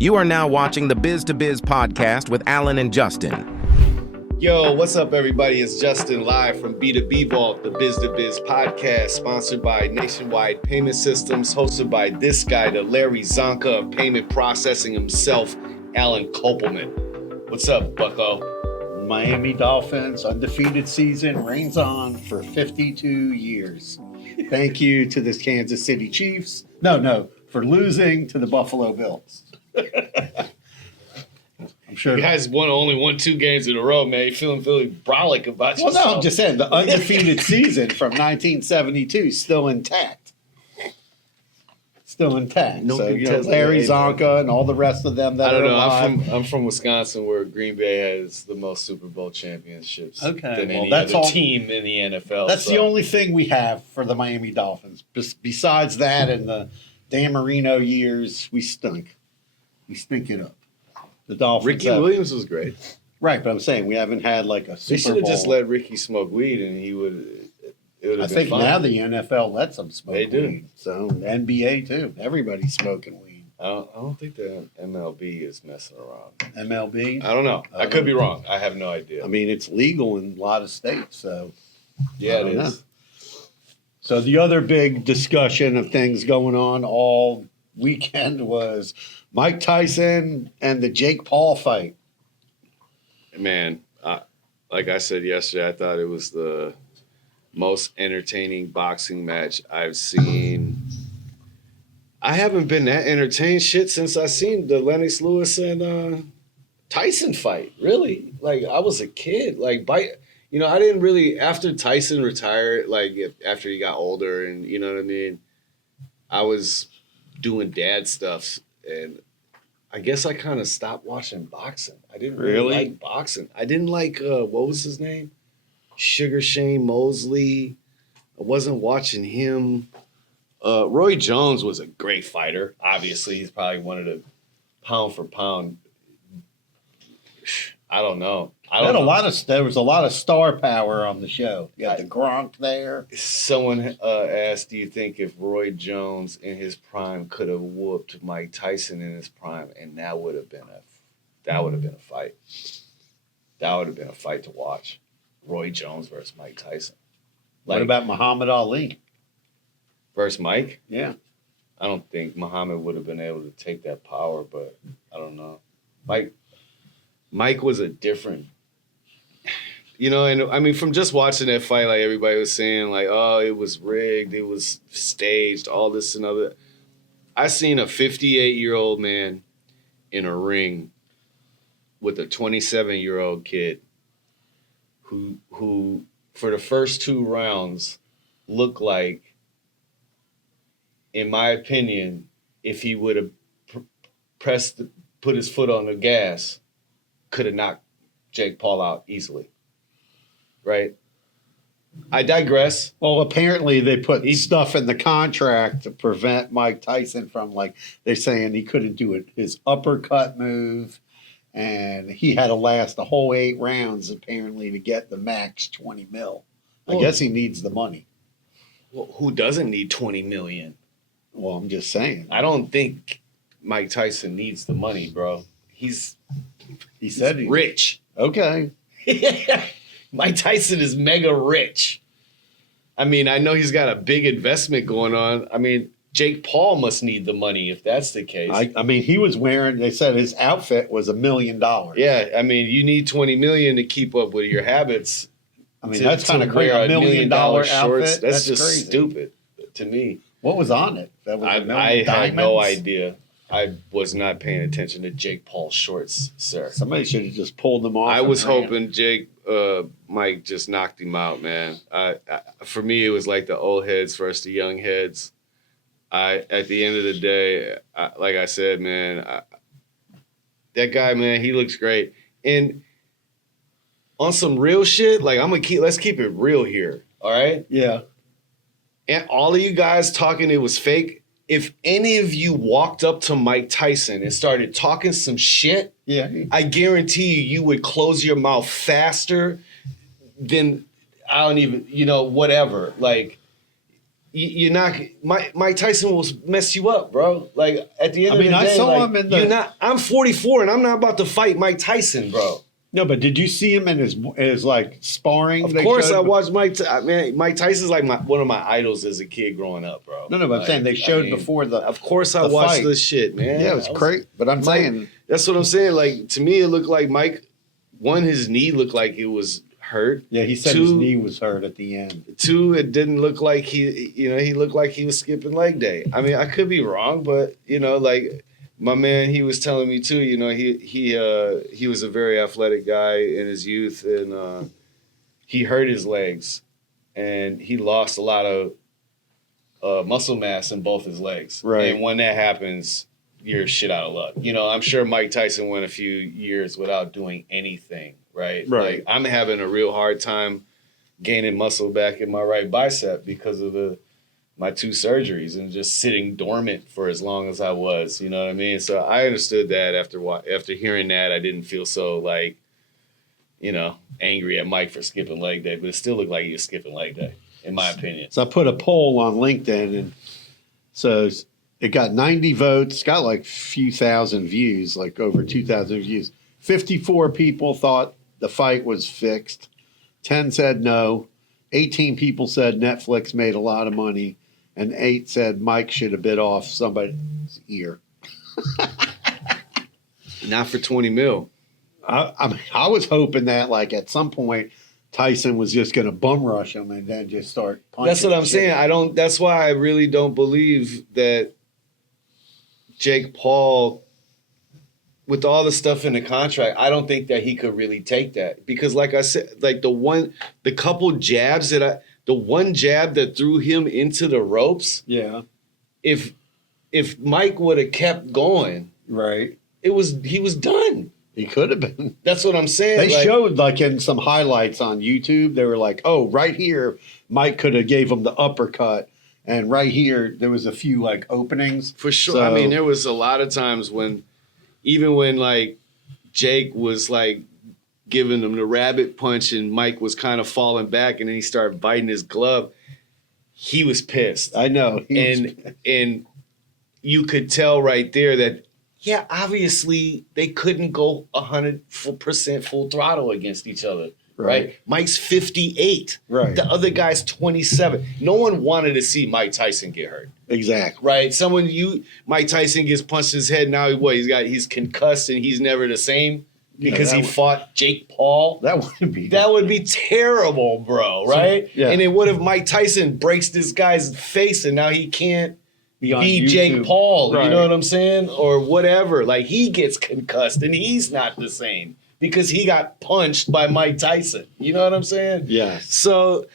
You are now watching the Biz to Biz podcast with Alan and Justin. Yo, what's up, everybody? It's Justin live from B2B Vault, the Biz to Biz podcast, sponsored by Nationwide Payment Systems, hosted by this guy, the Larry Zonka of payment processing himself, Alan Kopelman. What's up, bucko? Miami Dolphins undefeated season reigns on for 52 years. Thank you to the Kansas City Chiefs. No, for losing to the Buffalo Bills. I'm sure. You guys only won 2 games in a row, man. You feeling brolic about yourself. Well, no, I'm just saying the undefeated season from 1972 is still intact. So, Larry Zonka and all the rest of them that are alive. I'm from Wisconsin, where Green Bay has the most Super Bowl championships than any other team in the NFL. That's the only thing we have for the Miami Dolphins. Besides that and the Dan Marino years, we stink. We stink it up. The Dolphins. Ricky Williams was great. Right, but I'm saying we haven't had like a Super Bowl. They should have just let Ricky smoke weed and he would. I think fine. Now the NFL lets them smoke weed. They do. So the NBA too. Everybody's smoking weed. I don't think the MLB is messing around. MLB? I don't know. I could be wrong. I have no idea. I mean, it's legal in a lot of states, so yeah, it is. So the other big discussion of things going on all weekend was Mike Tyson and the Jake Paul fight. Man, like I said yesterday, I thought it was the most entertaining boxing match I've seen. I haven't been that entertained since I seen the Lennox Lewis and Tyson fight. Really, like I was a kid. Like I didn't really after Tyson retired. Like after he got older, and you know what I mean. I was doing dad stuff, and I guess I kind of stopped watching boxing. I didn't really like boxing. I didn't like what was his name? Sugar Shane Mosley. I wasn't watching him. Roy Jones was a great fighter. Obviously, he's probably one of the pound for pound. I don't know. There was a lot of star power on the show. You got the Gronk there. Someone asked, do you think if Roy Jones in his prime could have whooped Mike Tyson in his prime, and that would have been a fight. That would have been a fight to watch. Roy Jones versus Mike Tyson. What about Muhammad Ali? Versus Mike? Yeah. I don't think Muhammad would have been able to take that power, but I don't know. Mike was a different, and I mean, from just watching that fight, like everybody was saying, like, oh, it was rigged, it was staged, all this and other. I seen a 58-year-old man in a ring with a 27-year-old kid who for the first 2 rounds looked like, in my opinion, if he would have put his foot on the gas, could have knocked Jake Paul out easily. Right? I digress. Well, apparently they put stuff in the contract to prevent Mike Tyson from, like, they're saying he couldn't do it. His uppercut move, and he had to last the whole 8 rounds, apparently, to get the max $20 million. I guess he needs the money. Well, who doesn't need $20 million? Well, I'm just saying. I don't think Mike Tyson needs the money, bro. He said he's rich. Okay. Mike Tyson is mega rich. I mean, I know he's got a big investment going on. I mean, Jake Paul must need the money if that's the case. I mean, he was wearing, they said his outfit was $1 million. Yeah, I mean, you need $20 million to keep up with your habits. I mean, that's kind of crazy. $1 million outfit? That's just crazy. Stupid to me. What was on it? That was I had no idea. I was not paying attention to Jake Paul's shorts, sir. Somebody should have just pulled them off. I was hoping Mike just knocked him out, man. For me, it was like the old heads versus the young heads. At the end of the day, like I said, man, that guy, man, he looks great. And on some real shit, like let's keep it real here, all right? Yeah. And all of you guys talking it was fake. If any of you walked up to Mike Tyson and started talking some shit, I guarantee you would close your mouth faster than, I don't even, whatever. Like, you're not Mike Tyson will mess you up, bro. Like at the end of the day, I saw like, him in the. I'm 44 and I'm not about to fight Mike Tyson, bro. No, but did you see him in his like sparring? Of course, I watched Mike. Mike Tyson's like one of my idols as a kid growing up, bro. No, but I'm saying they showed before the. Of course, I watched this shit, man. Yeah, it was great. But I'm saying that's what I'm saying. Like to me, it looked like Mike. One, his knee looked like it was hurt. Yeah, he said his knee was hurt at the end. Two, it didn't look like he looked like he was skipping leg day. I mean, I could be wrong, but like. My man, he was telling me too. He was a very athletic guy in his youth, and he hurt his legs, and he lost a lot of muscle mass in both his legs. Right. And when that happens, you're shit out of luck. I'm sure Mike Tyson went a few years without doing anything. Right. Right. Like, I'm having a real hard time gaining muscle back in my right bicep because of my 2 surgeries and just sitting dormant for as long as I was, you know what I mean? So I understood that after hearing that. I didn't feel so like, angry at Mike for skipping leg day, but it still looked like he was skipping leg day, in my opinion. So I put a poll on LinkedIn, and so it got 90 votes, got like a few thousand views, like over 2,000 views. 54 people thought the fight was fixed. 10 said no. 18 people said Netflix made a lot of money. And 8 said Mike should have bit off somebody's ear. Not for 20 mil. I was hoping that, like, at some point, Tyson was just going to bum rush him and then just start punching. That's what I'm saying. That's why I really don't believe that Jake Paul, with all the stuff in the contract, I don't think that he could really take that. Because, like I said, like the one jab that threw him into the ropes. Yeah. If Mike would have kept going, right, he was done. He could have been. That's what I'm saying. They showed like in some highlights on YouTube. They were like, "Oh, right here, Mike could have gave him the uppercut, and right here there was a few like openings for sure." So, I mean, there was a lot of times when like Jake was like giving him the rabbit punch and Mike was kind of falling back and then he started biting his glove. He was pissed. I know. And you could tell right there that, yeah, obviously they couldn't go 100% full throttle against each other. Right? Mike's 58. Right. The other guy's 27. No one wanted to see Mike Tyson get hurt. Exactly. Right? Mike Tyson gets punched in his head. Now he's concussed and he's never the same. Because he fought Jake Paul. That would be terrible, bro, right? So, yeah. And then what if Mike Tyson breaks this guy's face and now he can't be Jake Paul? Right. You know what I'm saying? Or whatever. Like he gets concussed and he's not the same because he got punched by Mike Tyson. You know what I'm saying? Yeah. So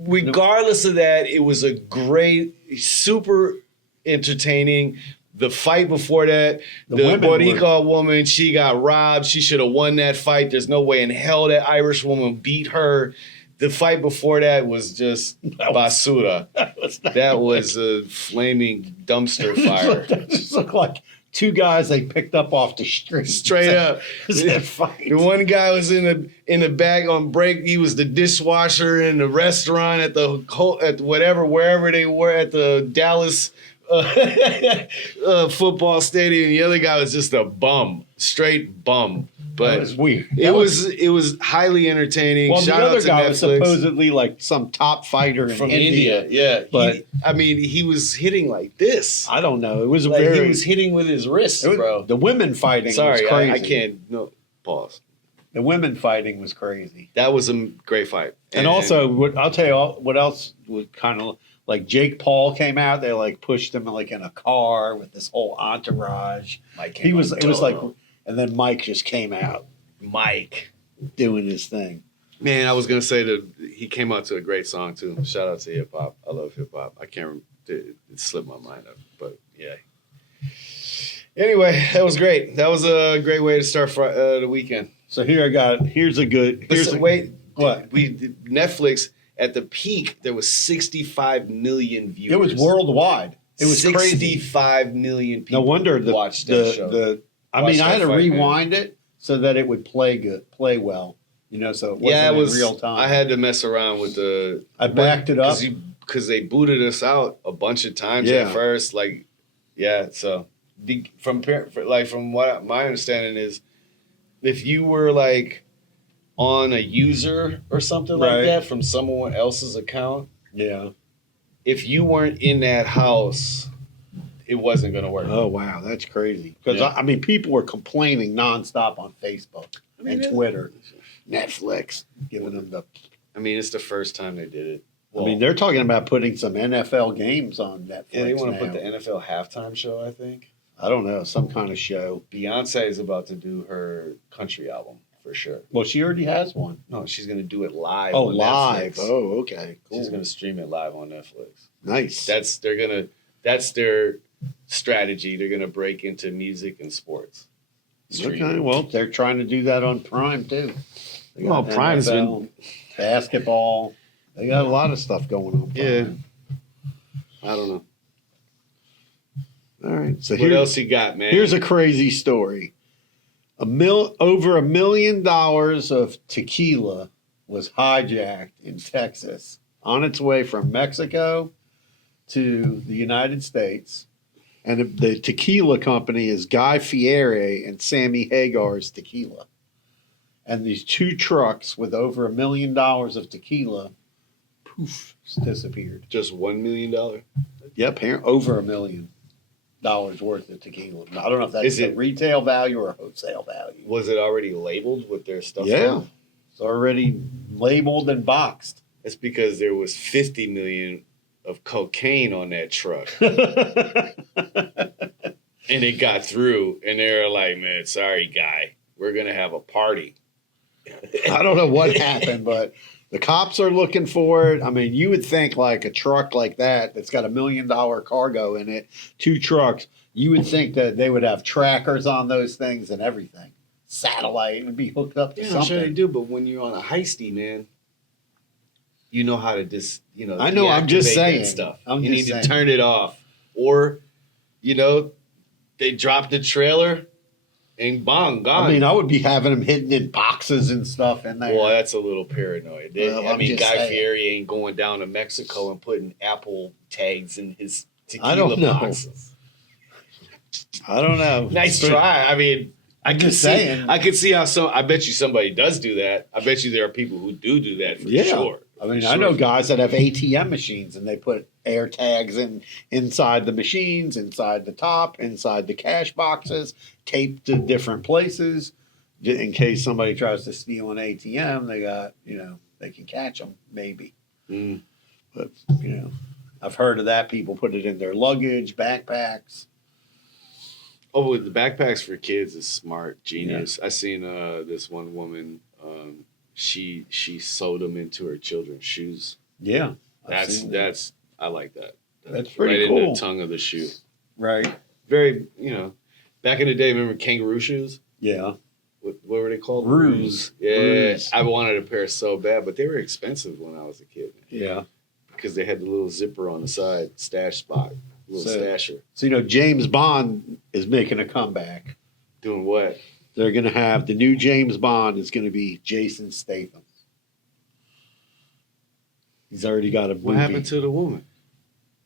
regardless of that, it was a great, super entertaining. The fight before that, the Boricua woman, she got robbed. She should have won that fight. There's no way in hell that Irish woman beat her. The fight before that was just basura. That was a flaming dumpster fire. That just looked like 2 guys they picked up off the street. Straight up. The one guy was in the back on break. He was the dishwasher in the restaurant wherever they were at the Dallas football stadium. The other guy was just a bum, straight bum. But that was weird. It was highly entertaining. Well, Shout the out other to guy Netflix. was supposedly like some top fighter from India. Yeah, but he was hitting like this. I don't know. It was like he was hitting with his wrist, bro. The women fighting was crazy. I can't. No, pause. The women fighting was crazy. That was a great fight. And also, I'll tell you what else was kind of like Jake Paul came out. They like pushed him like in a car with this whole entourage. It was like, and then Mike just came out. Mike doing his thing. Man, I was gonna say that he came out to a great song too. Shout out to hip hop. I love hip hop. I can't. It slipped my mind up, but yeah. Anyway, that was great. That was a great way to start the weekend. So here's a good. What? Netflix at the peak there was 65 million viewers. It was worldwide. It was 65 million people. No wonder watched that show. I had to rewind it so that it would play well. So it wasn't in real time. I had to mess around with I backed it up because they booted us out a bunch of times at first. Like, yeah. So from what my understanding is, if you were like on a user or something like that from someone else's account, if you weren't in that house, it wasn't going to work. Oh, wow. That's crazy. Because, I mean, people were complaining nonstop on Facebook and Twitter. Netflix giving them the... I mean, it's the first time they did it. Well, I mean, they're talking about putting some NFL games on Netflix. Yeah, they want to put the NFL halftime show, I think. I don't know, some kind of show. Beyonce is about to do her country album for sure. Well, she already has one. No, she's going to do it live. Oh, on live. Netflix. Oh, okay. Cool. She's going to stream it live on Netflix. Nice. That's their strategy. They're going to break into music and sports. Okay, well, they're trying to do that on Prime too. Well, Prime's been basketball. They got a lot of stuff going on. Prime. I don't know. All right. So what else you got, man? Here's a crazy story. Over $1 million of tequila was hijacked in Texas on its way from Mexico to the United States. And the tequila company is Guy Fieri and Sammy Hagar's Tequila. And these two trucks with over $1 million of tequila, poof, disappeared. Just $1 million? Yep, over $1 million worth of tequila. I don't know if that's a retail value or a wholesale value. Was it already labeled with their stuff? Yeah, it's already labeled and boxed. It's because there was 50 million of cocaine on that truck. And it got through, and they were like, man, sorry, Guy, we're going to have a party. I don't know what happened, but the cops are looking for it. I mean, you would think like a truck like that's got $1 million cargo in it, 2 trucks, you would think that they would have trackers on those things and everything. Satellite would be hooked up to something. I'm sure they do, but when you're on a heisty, man, you know how to I know, I'm just saying. Stuff. You need to turn it off. Or, they drop the trailer and bong, gone. I mean, I would be having them hidden in boxes and stuff in there. Well, that's a little paranoid. Guy Fieri ain't going down to Mexico and putting Apple tags in his tequila boxes. I don't know. Nice try. I mean, I could see how I bet you somebody does do that. I bet you there are people who do that for sure. I mean, I know guys that have ATM machines and they put air tags inside the machines, inside the top, inside the cash boxes, taped to different places in case somebody tries to steal an ATM. They got, they can catch them maybe. But, I've heard of that. People put it in their luggage, backpacks. Oh, the backpacks for kids is smart, genius. Yeah. I seen this one woman. She sewed them into her children's shoes. Yeah, that's I like that. That's pretty cool. Right in the tongue of the shoe. Right. Very, back in the day. Remember kangaroo shoes? Yeah. What were they called? Ruse. Yeah, Ruse. I wanted a pair so bad, but they were expensive when I was a kid. Yeah. Because they had the little zipper on the side, stash spot, little stasher. So James Bond is making a comeback. Doing what? They're going to have the new James Bond is going to be Jason Statham. He's already got a movie. What happened to the woman?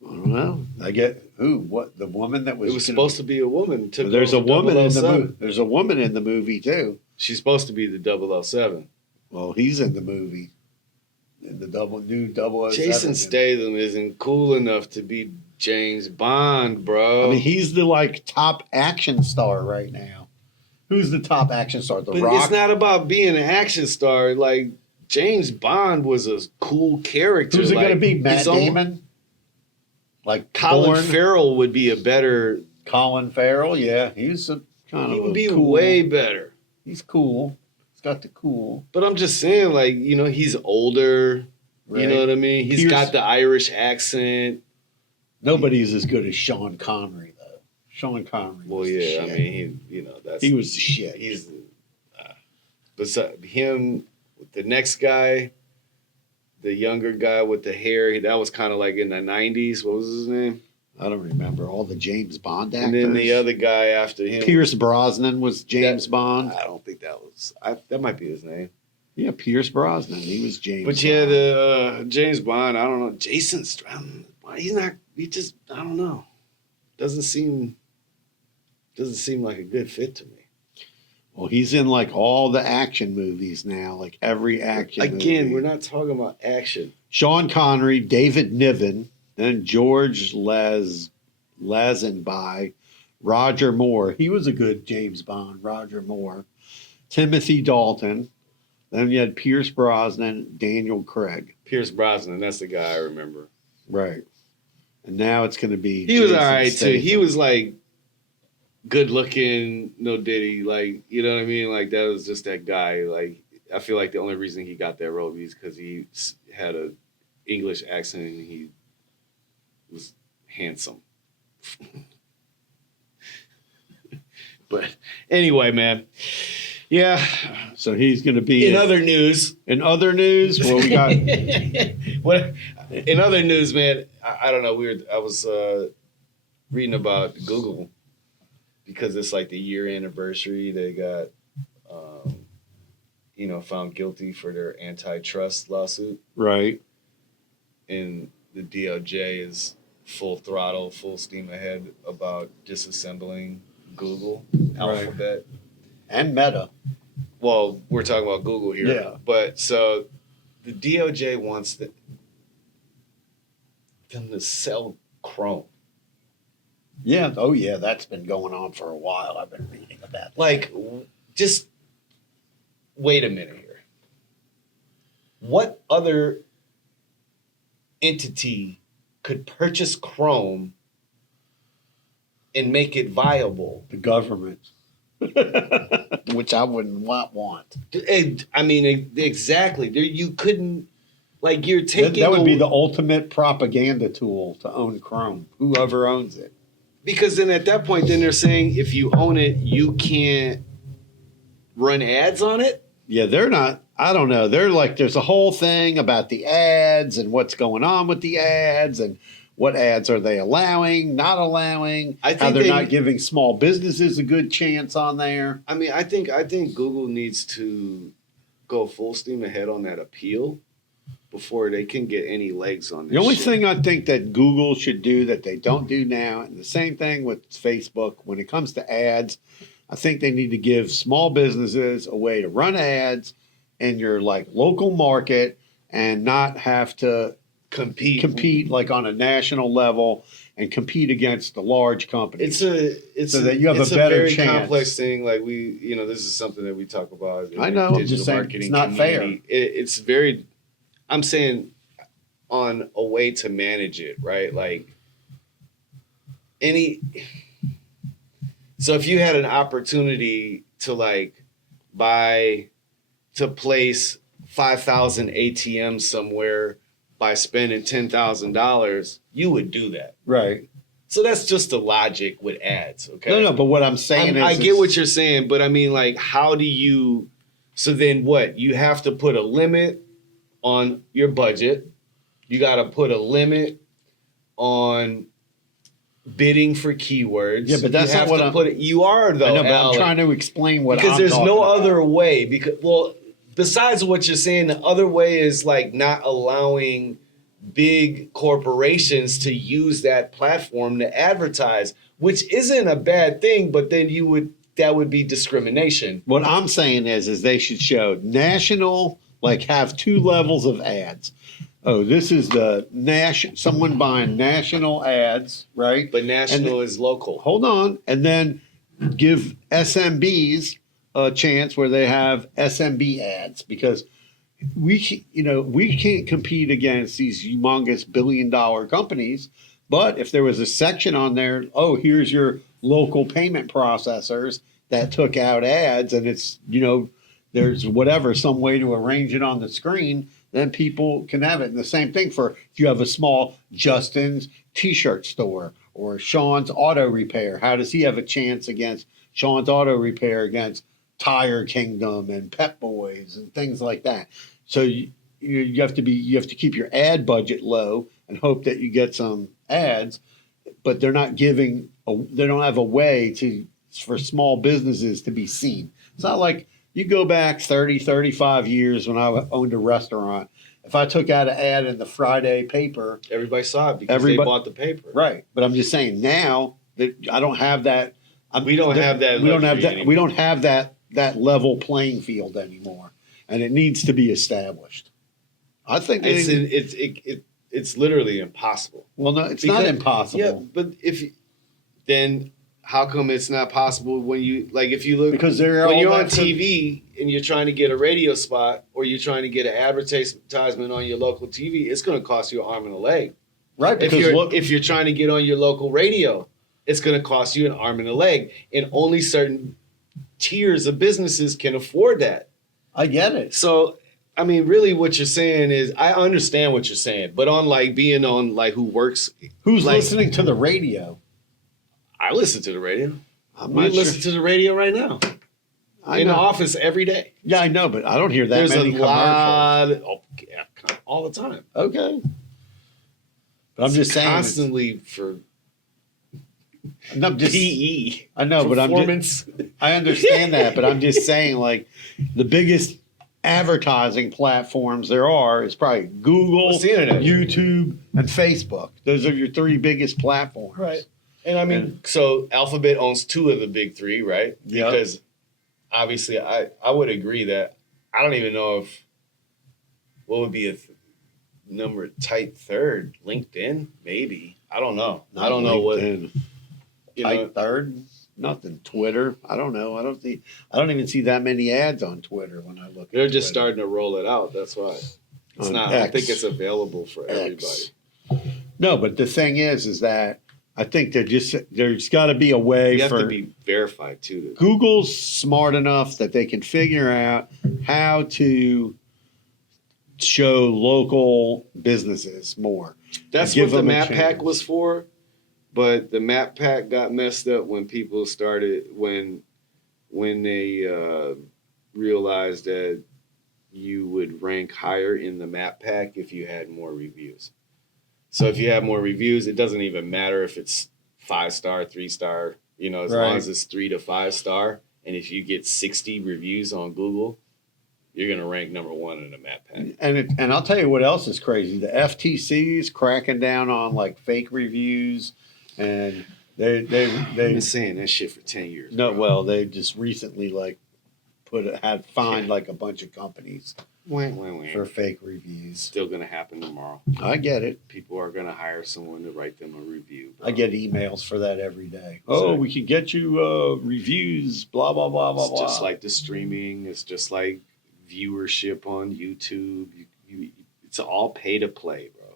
I don't know. I get who? What? The woman that was. It was supposed to be a woman. There's a woman in the movie. There's a woman in the movie too. She's supposed to be the 007. Well, he's in the movie. In the new 007. Jason Statham isn't cool enough to be James Bond, bro. I mean, he's the top action star right now. Who's the top action star? The Rock? It's not about being an action star. Like, James Bond was a cool character. Who's it going to be? Matt Damon? Like Colin Farrell would be a better... Colin Farrell, yeah. He's a kind of He would be way better. He's cool. He's got the cool. But I'm just saying, he's older. Right. You know what I mean? He's got the Irish accent. Nobody's as good as Sean Connery, though. Sean Connery. Well, yeah, I mean, he was the shit. He's, besides him, the next guy, the younger guy with the hair, that was kind of like in the 90s. What was his name? I don't remember. All the James Bond actors. And then the other guy after him. Pierce Brosnan was James Bond. I don't think that was, that might be his name. Yeah, Pierce Brosnan. He was James. But yeah, the James Bond. I don't know. Jason Stratham. He's not. He just. I don't know. Doesn't seem like a good fit to me. Well, he's in like all the action movies now, like every action Again, movie. we're not talking about action. Sean Connery, David Niven, then George Lazenby, Roger Moore. He was a good James Bond, Roger Moore. Timothy Dalton. Then you had Pierce Brosnan, Daniel Craig. Pierce Brosnan, that's the guy I remember. Right. And now it's going to be He was Jason all right, Statham. too. He was, like, good looking, no diddy. Like, you know what I mean? Like, that was just that guy. Like, I feel like the only reason he got that role is because he had a English accent and he was handsome. But anyway, man. Yeah. So he's going to be In other news, well, we got what? In other news, man, I don't know. I was reading about Google because it's like the year anniversary. They got, found guilty for their antitrust lawsuit, right. and the DOJ is full throttle, full steam ahead about disassembling Google, Alphabet, And Meta. Well, we're talking about Google here. Yeah. But so the DOJ wants them to sell Chrome. Yeah. Oh, yeah. That's been going on for a while. I've been reading about that. Like, just wait a minute here. What other entity could purchase Chrome and make it viable? The government. Which I wouldn't want. I mean, exactly. You couldn't, like, you're taking... That would be the ultimate propaganda tool to own Chrome, whoever owns it. Because then at that point, then they're saying if you own it, you can't run ads on it? Yeah, they're not... I don't know. They're like, there's a whole thing about the ads and what's going on with the ads and what ads are they allowing, not allowing, how they're not giving small businesses a good chance on there. I mean, I think Google needs to go full steam ahead on that appeal before they can get any legs on this. The only thing I think that Google should do that they don't do now, and the same thing with Facebook, when it comes to ads, I think they need to give small businesses a way to run ads in your like local market and not have to compete like on a national level and compete against the large companies. It's so that you have a better very chance. Complex thing. Like this is something that we talk about. I know. I'm just saying it's not fair. It's very. I'm saying on a way to manage it, right? Like so if you had an opportunity to place 5,000 ATMs somewhere by spending $10,000, you would do that. Right. So that's just the logic with ads, okay? No, but what I'm saying is... I get what you're saying, but I mean, like, how do you... So then what? You have to put a limit on your budget. You got to put a limit on bidding for keywords. Yeah, but that's not what I'm... You are, though, I know, but Alan, I'm trying to explain what because I'm there's no about. other way. Besides what you're saying, the other way is like not allowing big corporations to use that platform to advertise, which isn't a bad thing, but then that would be discrimination. What I'm saying is they should show national, like have two levels of ads. Oh, this is the someone buying national ads, right? But national is local. Hold on. And then give SMBs a chance where they have SMB ads, because we can't compete against these humongous billion-dollar companies. But if there was a section on there, oh, here's your local payment processors that took out ads, and it's, there's some way to arrange it on the screen, then people can have it. And the same thing for if you have a small Justin's T-shirt store or Sean's Auto Repair. How does he have a chance against Sean's Auto Repair against Tire Kingdom and Pep Boys and things like that? So you have to keep your ad budget low and hope that you get some ads, but they don't have a way for small businesses to be seen. It's not like You go back 30, 35 years when I owned a restaurant. If I took out an ad in the Friday paper, Everybody saw it because they bought the paper. right? But I'm just saying now that I don't have that. We don't have that. We don't have that. Anymore. We don't have that level playing field anymore, and it needs to be established. I think it's literally impossible. Well, no, it's not impossible. Yeah, but then how come it's not possible when you if you look because when you're on TV and you're trying to get a radio spot or you're trying to get an advertisement on your local TV, it's going to cost you an arm and a leg. Right. Because if you're trying to get on your local radio, it's going to cost you an arm and a leg, and only certain tiers of businesses can afford that. I get it. So, I mean, really, what you're saying is, I understand what you're saying, but on being on who's listening to the radio? I listen to the radio. We listen to the radio right now. In the office every day. Yeah, I know, but I don't hear that There's many commercials. All the time. Okay. But I'm just saying. Constantly for PE. I know, but I understand that, but I'm just saying, the biggest advertising platforms there are is probably Google, YouTube, and Facebook. Those are your three biggest platforms. Right. And I mean, so Alphabet owns two of the big three, right? Yep. Because obviously I would agree that I don't even know what would be a number tight third. LinkedIn, maybe. I don't know. I don't know what. Tight third? Nothing. Twitter? I don't know. I don't even see that many ads on Twitter when I look. They're just starting to roll it out. That's why. It's not. I don't think it's available for everybody. No, but the thing is that I think there's got to be a way you have to be verified too. Google's smart enough that they can figure out how to show local businesses more. That's what the map pack was for. But the map pack got messed up when people started when they realized that you would rank higher in the map pack if you had more reviews. So if you have more reviews, it doesn't even matter if it's 5-star, 3-star, as long as it's 3 to 5-star. And if you get 60 reviews on Google, you're going to rank number one in the map pack. And I'll tell you what else is crazy. The FTC is cracking down on fake reviews. And they've been saying that shit for 10 years. No, bro. well, they just recently had fined a bunch of companies for fake reviews. Still gonna happen tomorrow. I get it. People are gonna hire someone to write them a review. Bro. I get emails for that every day. Oh, we can get you reviews. Blah blah blah blah blah. It's just like the streaming. It's just like viewership on YouTube. It's all pay to play, bro.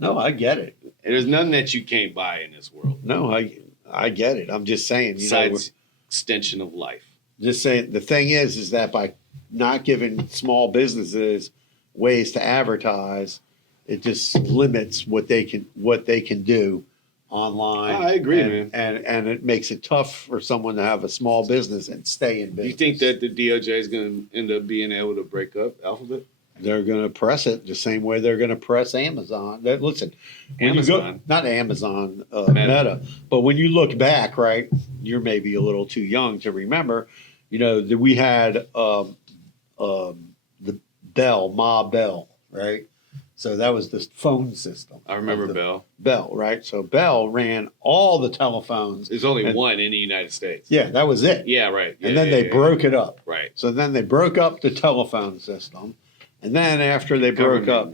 No, I get it. And there's nothing that you can't buy in this world. No, I get it. I'm just saying. Besides extension of life. Just saying. The thing is that by not giving small businesses ways to advertise, it just limits what they can do online. I agree, man. And it makes it tough for someone to have a small business and stay in business. Do you think that the DOJ is going to end up being able to break up Alphabet? They're going to press it the same way they're going to press Amazon. Listen, not Amazon, Meta, but when you look back, right, you're maybe a little too young to remember, that we had the Bell, right? So that was the phone system. I remember Bell. Bell, right? So Bell ran all the telephones. There's only one in the United States. Yeah, that was it. Yeah, right. Yeah, and then they broke it up. Right. So then they broke up the telephone system. And then after they broke up,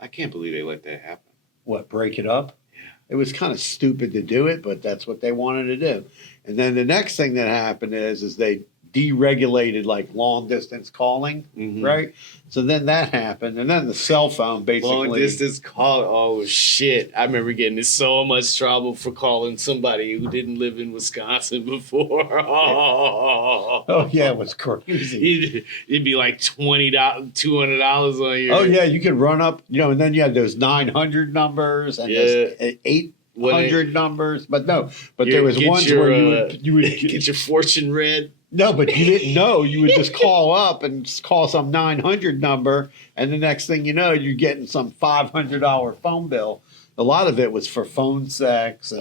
I can't believe they let that happen. What, break it up? Yeah. It was kind of stupid to do it, but that's what they wanted to do. And then the next thing that happened is they deregulated long distance calling, right? So then that happened, and then the cell phone basically long distance call. Oh shit! I remember getting in so much trouble for calling somebody who didn't live in Wisconsin before. Oh yeah, it was crazy. It'd be like $200 on your. Oh yeah, you could run up, and then you had those 900 numbers and those 800 numbers, but there was ones where you would get your fortune read. No, but you didn't know. You would just call up and call some 900 number, and the next thing you know, you're getting some $500 phone bill. A lot of it was for phone sex. And,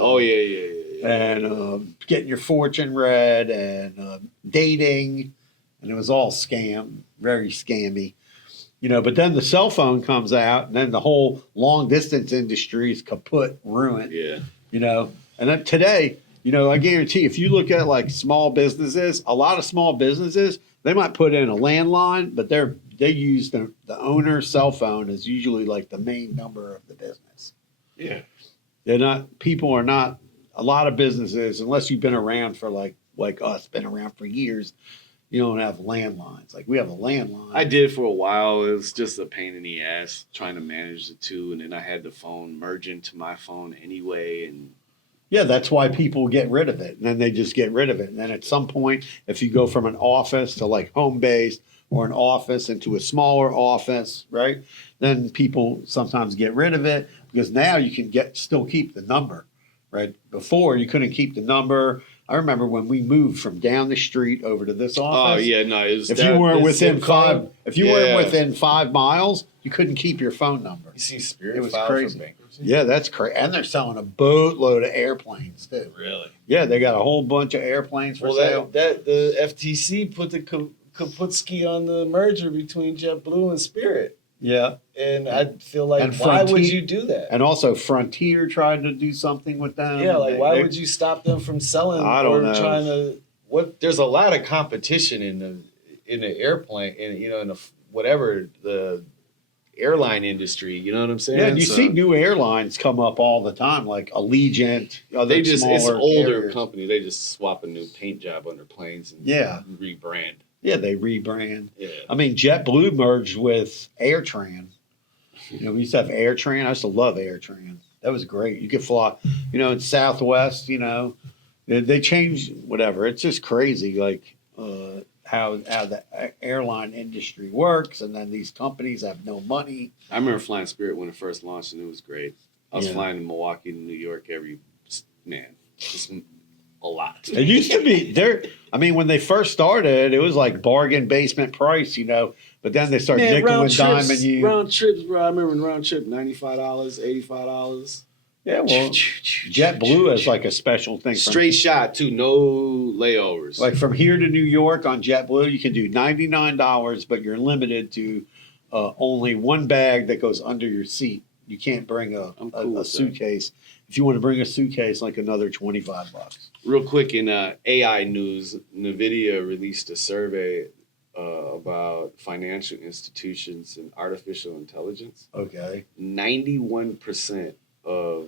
And getting your fortune read and dating. and it was all scam, very scammy. But then the cell phone comes out, and then the whole long distance industry is kaput, ruined. Yeah. And then today, I guarantee if you look at like small businesses, a lot of small businesses, they might put in a landline, but they use the owner's cell phone as usually like the main number of the business. Yeah. People are not, a lot of businesses, unless you've been around for like us, been around for years, you don't have landlines. Like we have a landline. I did for a while. It was just a pain in the ass trying to manage the two. And then I had the phone merge into my phone anyway. And yeah, that's why people get rid of it. And then they just get rid of it. And then at some point, if you go from an office to like home based or an office into a smaller office, right? Then people sometimes get rid of it because now you can still keep the number, right? Before you couldn't keep the number. I remember when we moved from down the street over to this office. Oh yeah, no. If you weren't within 5 miles, you couldn't keep your phone number. You see Spirit It was filed crazy. for bankruptcy? Yeah, that's crazy. And they're selling a boatload of airplanes too. Really? Yeah, they got a whole bunch of airplanes for sale. That the FTC put the kaputski on the merger between JetBlue and Spirit. Yeah. And I feel like, And why would Frontier- you do that? And also Frontier tried to do something with them. Yeah, like why would you stop them from selling I don't or know. trying to there's a lot of competition in the airplane in the whatever the airline industry, you know what I'm saying? Yeah, and you So see new airlines come up all the time, like Allegiant. they just, it's an smaller older carriers. company. They just swap a new paint job on their planes and Yeah. rebrand. Yeah, they rebrand. Yeah. I mean, JetBlue merged with AirTran. We used to have AirTran. I used to love AirTran. That was great. You could fly, in Southwest, they changed whatever. It's just crazy, like how the airline industry works. And then these companies have no money. I remember flying Spirit when it first launched, and it was great. I was Yeah. flying to Milwaukee to New York just a lot. It used to be there. I mean, when they first started, it was like bargain basement price, but then they started nickel and diming you. Round trips, bro. I remember round trip, $95, $85. Yeah, well, JetBlue has like a special thing. Straight shot, too. No layovers. Like from here to New York on JetBlue, you can do $99, but you're limited to only one bag that goes under your seat. You can't bring I'm cool a with that. suitcase. If you want to bring a suitcase, like another $25. Real quick in AI news, NVIDIA released a survey about financial institutions and artificial intelligence. Okay. 91% of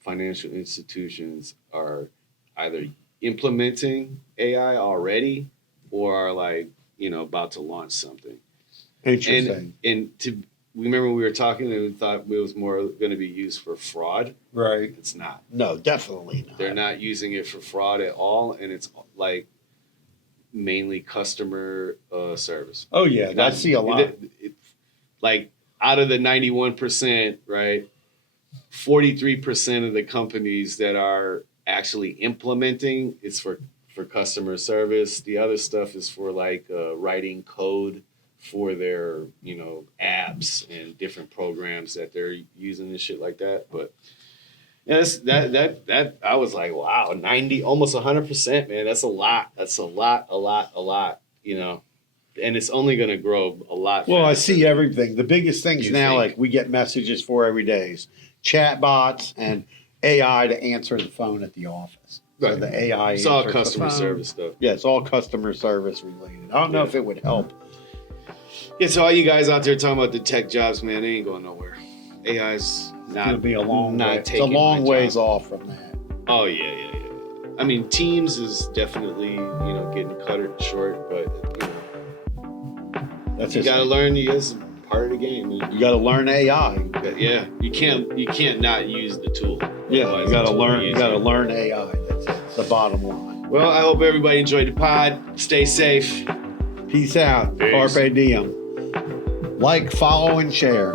financial institutions are either implementing AI already or are about to launch something. Interesting. And we remember we were talking and we thought it was more going to be used for fraud. Right. It's not. No, definitely not. They're not using it for fraud at all, and it's like mainly customer service. Oh, yeah. I see a lot. Like out of the 91%, right? 43% of the companies that are actually implementing it's for customer service. The other stuff is for like writing code for their apps and different programs that they're using and shit like that. But yeah, that I was like, wow, 90, almost 100%, man. That's a lot. That's a lot. And it's only going to grow a lot. Well, I faster see than everything. The biggest things you now, think. like we get messages for every day, is chatbots and AI to answer the phone at the office. So Right. the AI. It's all answers the customer phone. service stuff. Yeah, it's all customer service related. I don't know Yeah. if it would help. Yeah, so all you guys out there talking about the tech jobs, man, they ain't going nowhere. AI's It's not going to be a long not way. It's a taking long my ways job. off from that. Oh yeah. I mean, Teams is definitely getting cut short, but That's you just gotta learn. It's part of the game, man. you got to learn AI. Yeah, you can't not use the tool. Yeah, Otherwise you got the to tool learn. will You use got to it. learn AI. That's it. It's the bottom line. Well, I hope everybody enjoyed the pod. Stay safe. Peace out. Peace. Carpe diem. Like, follow, and share.